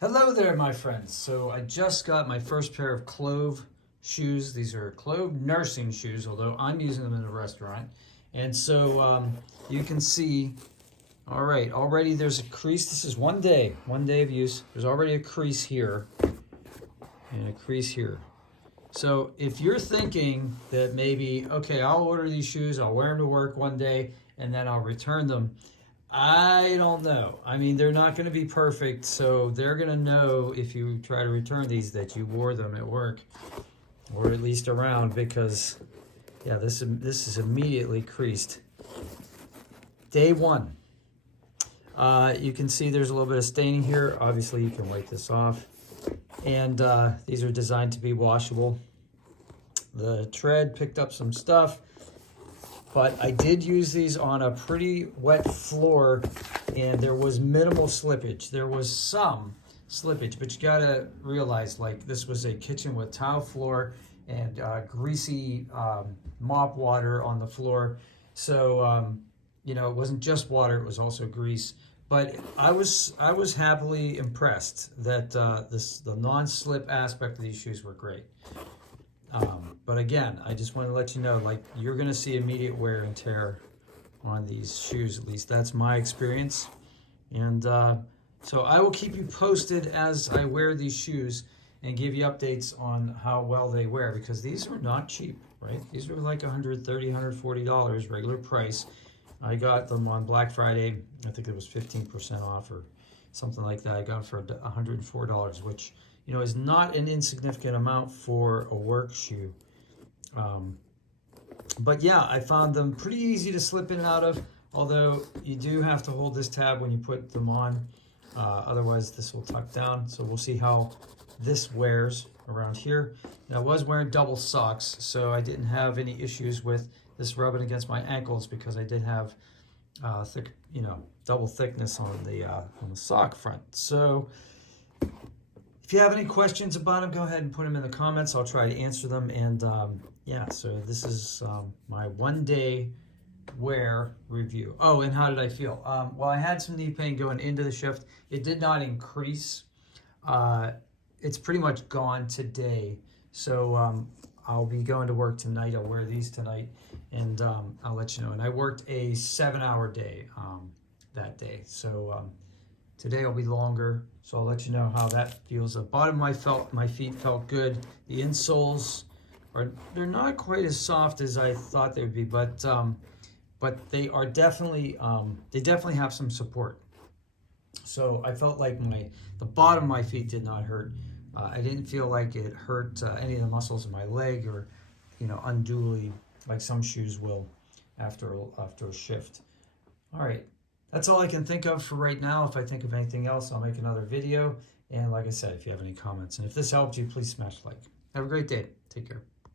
Hello there, my friends. So I just got my first pair of Clove shoes. These are Clove nursing shoes, although I'm using them in a restaurant. And so you can see, all right, already there's a crease. This is one day of use. There's already a crease here and a crease here. So if you're thinking that maybe, okay, I'll order these shoes, I'll wear them to work one day, and then I'll return them, I don't know. I mean, they're not going to be perfect, so they're going to know if you try to return these that you wore them at work, or at least around, because, yeah, this is immediately creased. Day one. You can see there's a little bit of staining here. Obviously, you can wipe this off. And these are designed to be washable. The tread picked up some stuff. But I did use these on a pretty wet floor, and there was minimal slippage. There was some slippage, but you gotta realize, like, this was a kitchen with tile floor and greasy mop water on the floor. So, you know, it wasn't just water, it was also grease. But I was happily impressed that the non-slip aspect of these shoes were great. But again, I just want to let you know, like, you're going to see immediate wear and tear on these shoes. At least that's my experience. And so I will keep you posted as I wear these shoes and give you updates on how well they wear, because these are not cheap, right? These are like $130, $140 regular price. I got them on Black Friday. I think it was 15% off or something like that. I got them for $104, which, you know, is not an insignificant amount for a work shoe. But yeah, I found them pretty easy to slip in and out of, although you do have to hold this tab when you put them on. Otherwise, this will tuck down. So we'll see how this wears around here. And I was wearing double socks, so I didn't have any issues with this rubbing against my ankles, because I did have thick, you know, double thickness on the sock front. So if you have any questions about them, go ahead and put them in the comments. I'll try to answer them. And yeah, so this is my one-day wear review. Oh, and how did I feel? Well, I had some knee pain going into the shift. It did not increase. It's pretty much gone today. So I'll be going to work tonight. I'll wear these tonight, and I'll let you know. And I worked a 7-hour day that day. So today will be longer, so I'll let you know how that feels. The bottom of my feet felt good. The insoles they're not quite as soft as I thought they would be, but they are definitely they definitely have some support. So I felt like the bottom of my feet did not hurt. I didn't feel like it hurt any of the muscles in my leg, or, you know, unduly like some shoes will after a shift. All right. That's all I can think of for right now. If I think of anything else, I'll make another video. And like I said, if you have any comments, and if this helped you, please smash like. Have a great day. Take care.